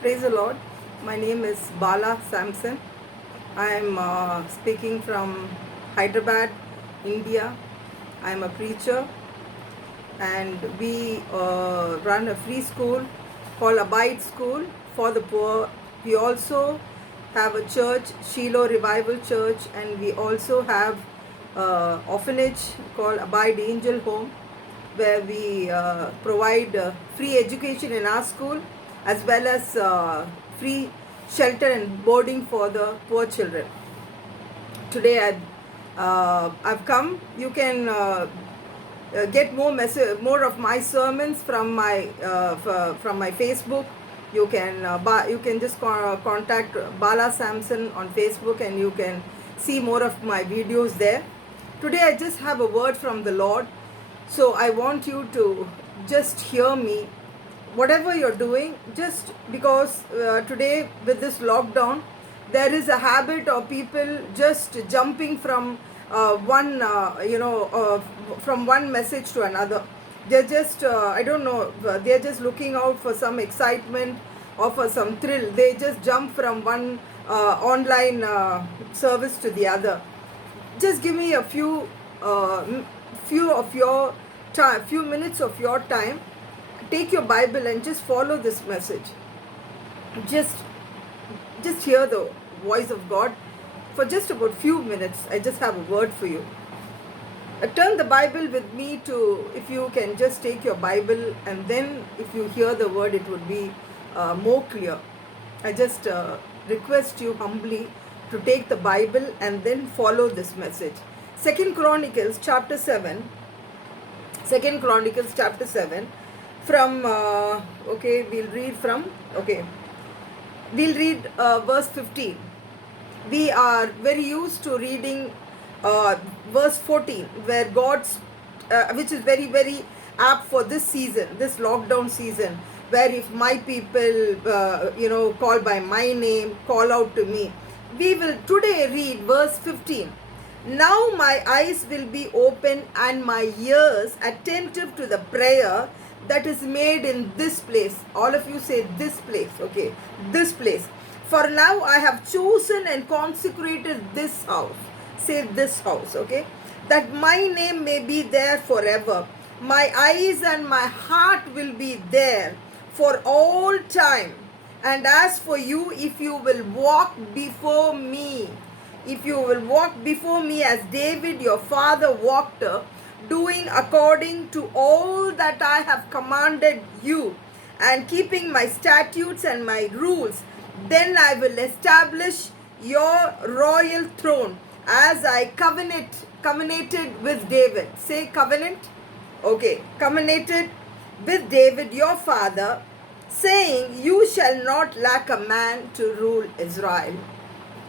Praise the Lord. My name is Bala Samson. I am speaking from Hyderabad, India. I am a preacher and we run a free school called Abide School for the poor. We also have a church, Shiloh Revival Church, and we also have orphanage called Abide Angel Home, where we provide free education in our school as well as free shelter and boarding for the poor children. Today I've come. You can get more of my sermons from my Facebook. You can just contact Bala Samson on Facebook, and you can see more of my videos there. Today I just have a word from the Lord, so I want you to just hear me. Whatever you're doing, just because today with this lockdown, there is a habit of people just jumping from from one message to another. They're just I don't know, they're just looking out for some excitement or for some thrill. They just jump from one online service to the other. Just give me a few of your time, few minutes of your time. Take your Bible and just follow this message. just just hear the voice of God for just about few minutes. I just have a word for you. Turn the Bible with me to, if you can just take your Bible, and then if you hear the word, it would be more clear. I just request you humbly to take the Bible and then follow this message. Second Chronicles chapter 7. Second Chronicles chapter 7 from we'll read verse 15. We are very used to reading verse 14, where God's which is very very apt for this season, this lockdown season, where if my people call by my name, call out to me. We will today read verse 15. Now my eyes will be open and my ears attentive to the prayer that is made in this place. All of you say this place, okay? This place. For now I have chosen and consecrated this house. Say this house, okay? That my name may be there forever. My eyes and my heart will be there for all time. And as for you, if you will walk before me, if you will walk before me as David your father walked, doing according to all that I have commanded you, and keeping my statutes and my rules, then I will establish your royal throne as I covenanted with David. Say covenant. Okay, covenanted with David your father, saying, you shall not lack a man to rule Israel.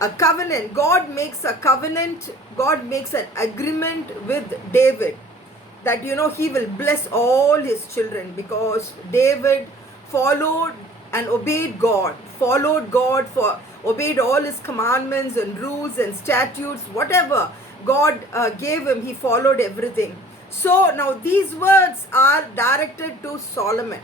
A covenant. God makes a covenant. God makes an agreement with David that he will bless all his children, because David followed and obeyed God, obeyed all his commandments and rules and statutes. Whatever God gave him, he followed everything. So now these words are directed to Solomon.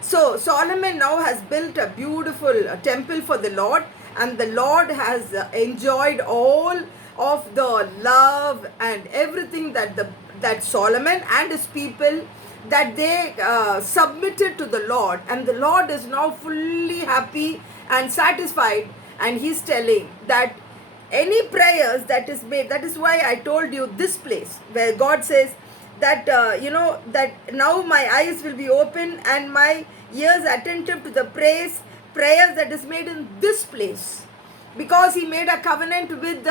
So Solomon now has built a beautiful temple for the Lord, and the Lord has enjoyed all of the love and everything that Solomon and his people, that they submitted to the Lord, and the Lord is now fully happy and satisfied, and he's telling that any prayers that is made, that is why I told you this place where God says that that now my eyes will be open and my ears attentive to the prayers that is made in this place, because he made a covenant with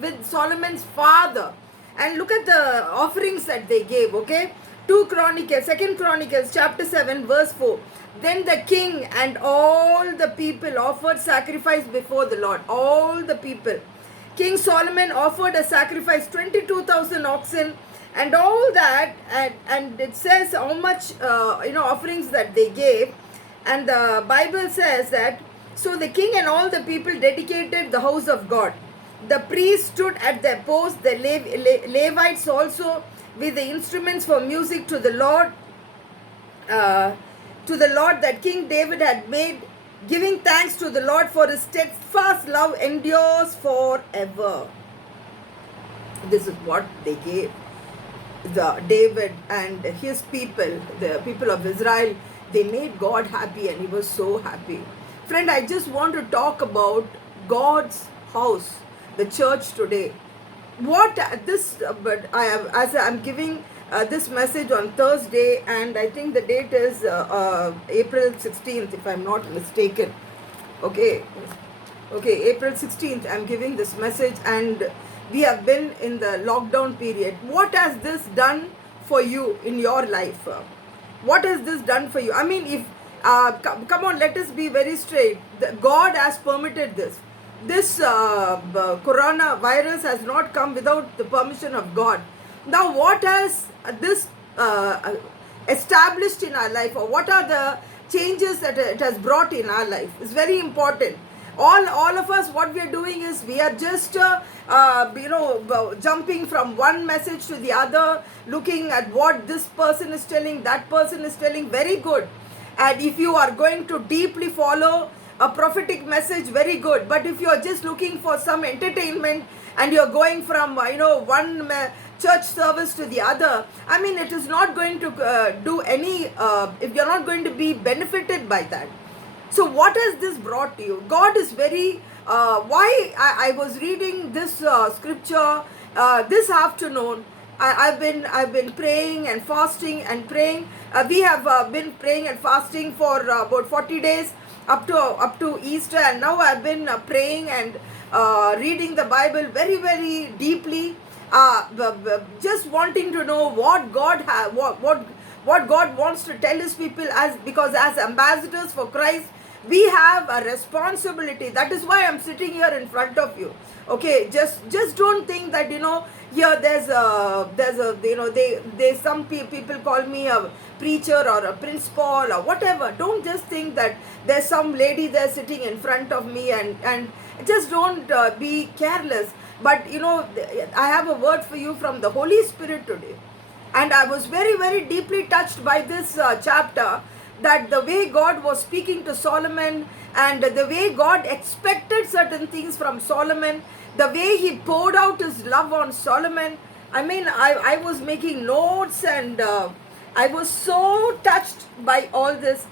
with Solomon's father. And look at the offerings that they gave. Okay, Second Chronicles chapter 7 verse 4. Then the king and all the people offered sacrifice before the Lord. All the people. King Solomon offered a sacrifice, 22,000 oxen and all that, and it says how much offerings that they gave. And the Bible says that, so the king and all the people dedicated the house of God. The priests stood at their posts, the Levites also, with the instruments for music to the Lord. to the Lord that King David had made, giving thanks to the Lord for his steadfast love endures forever. This is what they gave the David and his people, the people of Israel. They made God happy, and he was so happy. Friend, I just want to talk about God's house, the church today. What this, but I have, as I'm giving this message on Thursday, and I think the date is April 16th, if I'm not mistaken. Okay, April 16th, I'm giving this message, and we have been in the lockdown period. What has this done for you in your life? What has this done for you? I mean, if come on, let us be very straight. God has permitted this. This coronavirus has not come without the permission of God. Now, what has this established in our life, or what are the changes that it has brought in our life? It's very important. All of us, what we are doing is we are just jumping from one message to the other, looking at what this person is telling, that person is telling. Very good. And if you are going to deeply follow a prophetic message, very good. But if you are just looking for some entertainment and you're going from one church service to the other, I mean, it is not going to do any if you're not going to be benefited by that. So what has this brought to you? God is very why I was reading this scripture this afternoon. I've been praying and fasting and praying. We have been praying and fasting for about 40 days up to Easter, and now I've been praying and reading the Bible very, very deeply, just wanting to know what God what God wants to tell his people, because as ambassadors for Christ, we have a responsibility. That is why I'm sitting here in front of you. Okay, just don't think that here there's a they some people call me a preacher or a principal or whatever. Don't just think that there's some lady there sitting in front of me, and just don't be careless. But I have a word for you from the Holy Spirit today, and I was very, very deeply touched by this chapter, that the way God was speaking to Solomon, and the way God expected certain things from Solomon, the way he poured out his love on Solomon. I mean, I was making notes, and I was so touched by all this.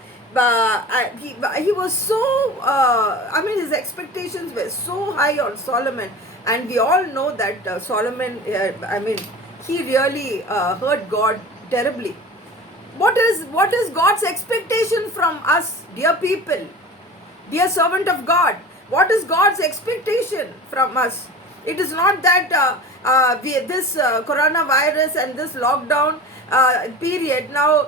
He was so, I mean, his expectations were so high on Solomon. And we all know that Solomon, I mean, he really hurt God terribly. What is God's expectation from us, dear people, dear servant of God? What is God's expectation from us? It is not that this coronavirus and this lockdown period, now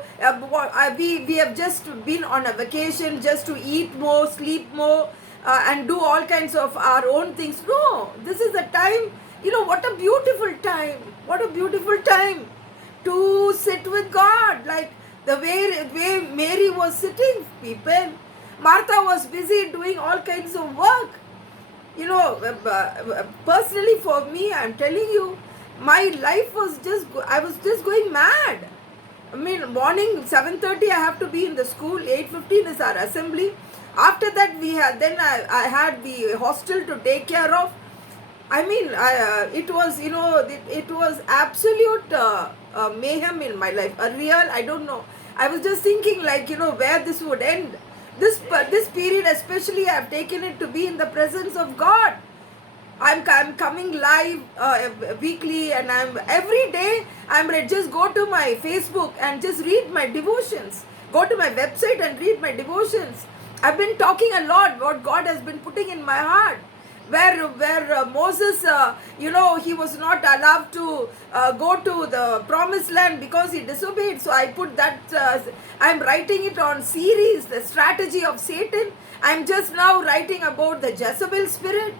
we have just been on a vacation just to eat more, sleep more, and do all kinds of our own things. No, this is a time, what a beautiful time. What a beautiful time to sit with God, like the way Mary was sitting, people. Martha was busy doing all kinds of work. Personally for me, I'm telling you, my life was I was just going mad. I mean, morning 7:30 I have to be in the school, 8:15 is our assembly. After that I had the hostel to take care of. I mean, it was, it was absolute mayhem in my life. A real, I don't know. I was just thinking, like, where this would end. This period, especially, I've taken it to be in the presence of God. I'm coming live weekly, and every day I'm ready. Just go to my Facebook and just read my devotions. Go to my website and read my devotions. I've been talking a lot what God has been putting in my heart. Where Moses, he was not allowed to go to the promised land because he disobeyed. So I put that, I'm writing it on series, the strategy of Satan. I'm just now writing about the Jezebel spirit.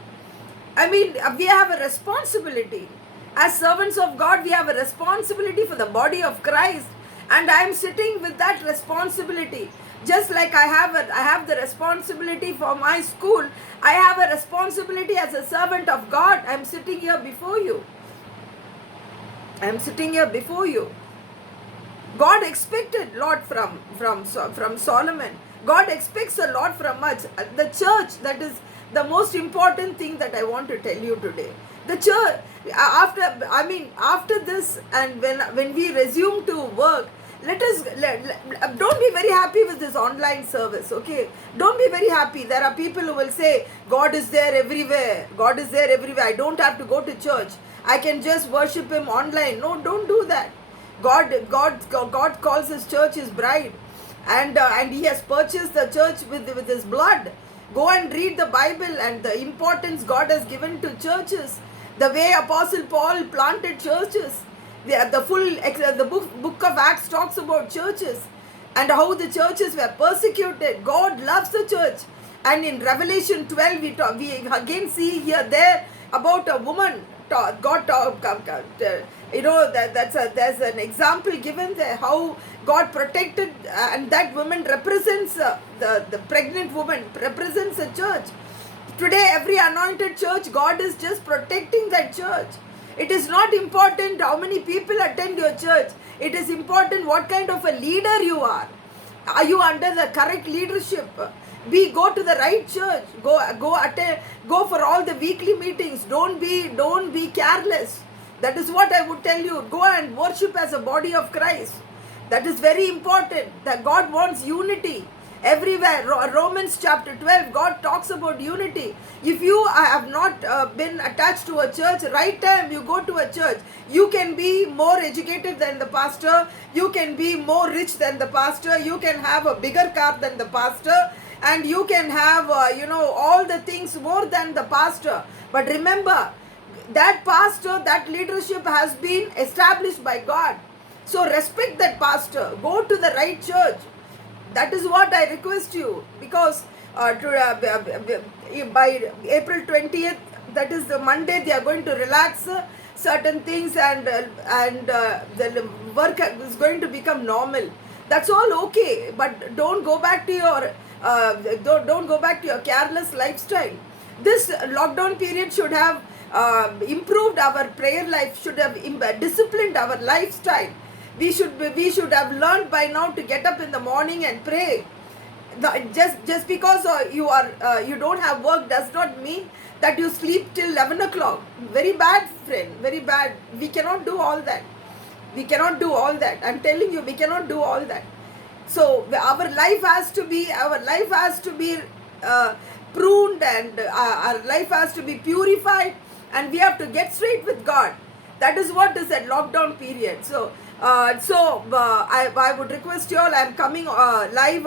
I mean, we have a responsibility. As servants of God, we have a responsibility for the body of Christ. And I'm sitting with that responsibility. Just like I have the responsibility for my school, I have a responsibility as a servant of God. I'm sitting here before you. I'm sitting here before you. God expected a lot from Solomon. God expects a lot from us. The church, that is the most important thing that I want to tell you today. The church, after this, and when we resume to work, don't be very happy with this online service, okay? Don't be very happy. There are people who will say, God is there everywhere. God is there everywhere. I don't have to go to church. I can just worship Him online. No, don't do that. God calls His church His bride, and He has purchased the church with His blood. Go and read the Bible and the importance God has given to churches. The way Apostle Paul planted churches. The book of Acts talks about churches and how the churches were persecuted. God loves the church. And in Revelation 12, we again see here there about a woman. There's an example given there how God protected, and that woman represents the pregnant woman represents a church. Today, every anointed church, God is just protecting that church. It is not important how many people attend your church. It is important what kind of a leader you are. Are you under the correct leadership? Go to the right church. Go for all the weekly meetings. Don't be careless. That is what I would tell you. Go and worship as a body of Christ. That is very important. That God wants unity everywhere. Romans chapter 12, God talks about unity. If you have not been attached to a church, right time you go to a church, you can be more educated than the pastor, you can be more rich than the pastor, you can have a bigger car than the pastor, and you can have all the things more than the pastor. But remember, that pastor, that leadership has been established by God. So respect that pastor. Go to the right church. That is what I request you, because by April 20th, that is the Monday, they are going to relax certain things, and the work is going to become normal. That's all okay, but don't go back to your don't go back to your careless lifestyle. This lockdown period should have improved our prayer life, should have disciplined our lifestyle. We should have learned by now to get up in the morning and pray. Just because you don't have work does not mean that you sleep till 11 o'clock. Very bad, friend. Very bad. We cannot do all that. We cannot do all that. I'm telling you, we cannot do all that. So our life has to be pruned, and our life has to be purified, and we have to get straight with God. That is what is at lockdown period. So I would request you all. I'm coming live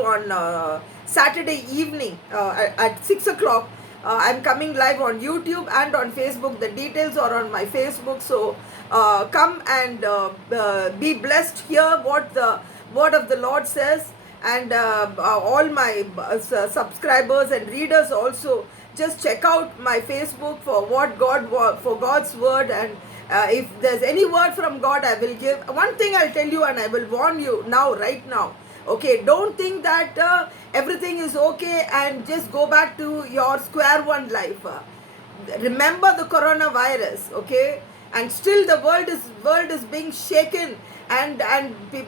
on Saturday evening at 6 o'clock. I'm coming live on YouTube and on Facebook. The details are on my Facebook. So come and be blessed. Hear what the word of the Lord says. And all my subscribers and readers also, just check out my Facebook for for God's word. And if there's any word from God, I will give. One thing I'll tell you, and I will warn you now, right now. Okay, don't think that everything is okay and just go back to your square one life. Remember the coronavirus, okay? And still the world is being shaken, and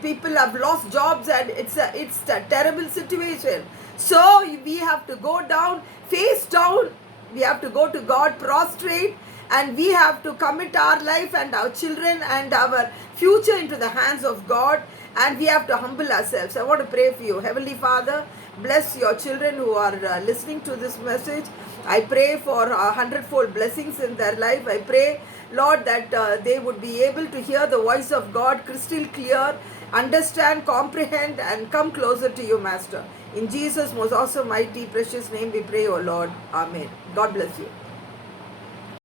people have lost jobs, and it's a terrible situation. So we have to go down, face down. We have to go to God, prostrate, and we have to commit our life and our children and our future into the hands of God, and we have to humble ourselves. I want to pray for you. Heavenly Father, bless your children who are listening to this message. I pray for 100-fold blessings in their life. I pray, Lord, that they would be able to hear the voice of God crystal clear, understand, comprehend, and come closer to you, Master. In Jesus' most awesome, mighty, precious name we pray, O Lord. Amen. God bless you.